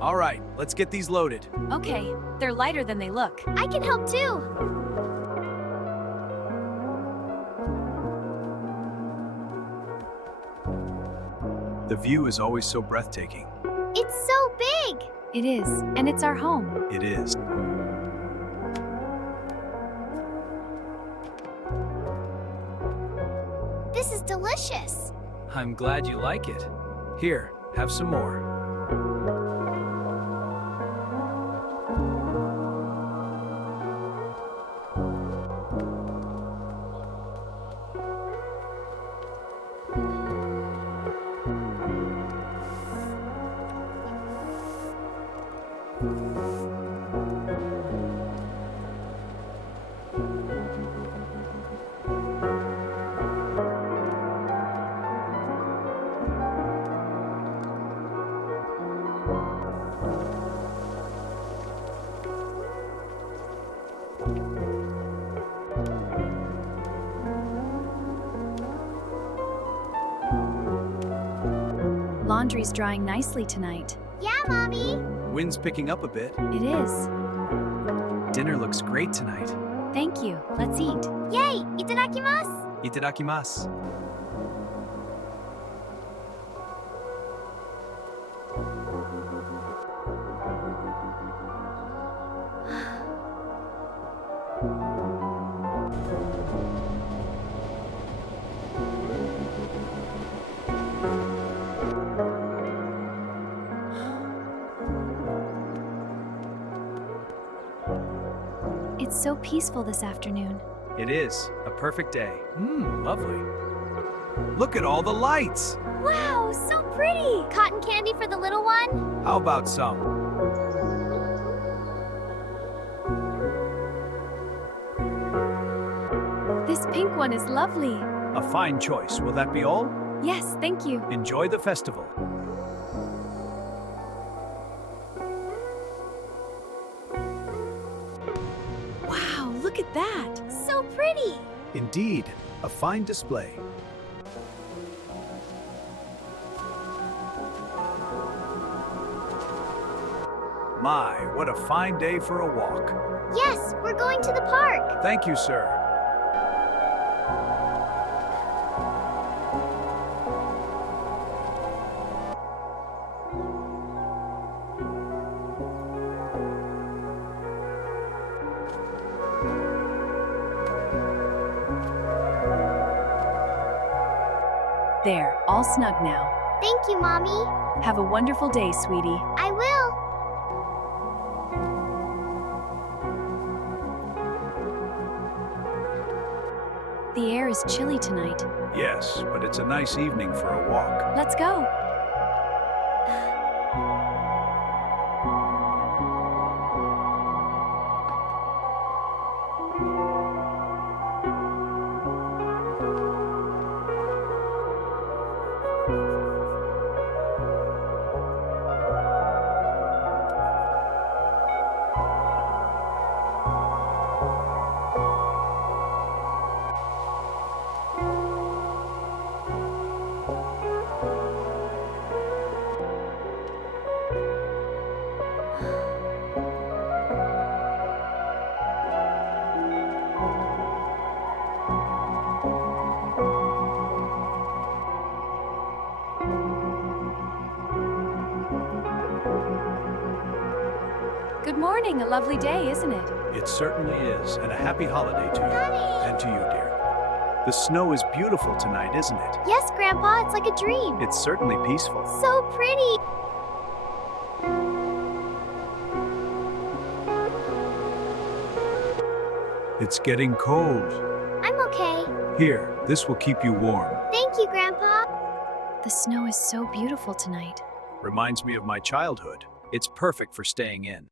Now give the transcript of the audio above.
All right, let's get these loaded. Okay, they're lighter than they look. I can help too. The view is always so breathtaking. It's so big. It is, and it's our home. It is. This is delicious. I'm glad you like it. Here, have some more. Laundry's drying nicely tonight. Yeah, Mommy. Wind's picking up a bit. It is. Dinner looks great tonight. Thank you. Let's eat. Yay! Itadakimasu. Itadakimasu. It's so peaceful this afternoon. It is a perfect day. Lovely. Look at all the lights. Wow, so pretty. Cotton candy for the little one? How about some? This pink one is lovely. A fine choice. Will that be all? Yes, thank you. Enjoy the festival. Wow, look at that. So pretty. Indeed, a fine display. My, what a fine day for a walk. Yes, we're going to the park. Thank you, sir. There, all snug now. Thank you, Mommy. Have a wonderful day, sweetie. I will. The air is chilly tonight. Yes, but it's a nice evening for a walk. Let's go. Good morning. A lovely day, isn't it? It certainly is, and a happy holiday to you. Honey. And to you, dear. The snow is beautiful tonight, isn't it? Yes, Grandpa, it's like a dream. It's certainly peaceful. So pretty. It's getting cold. I'm okay. Here, this will keep you warm. Thank you, Grandpa. The snow is so beautiful tonight. Reminds me of my childhood. It's perfect for staying in.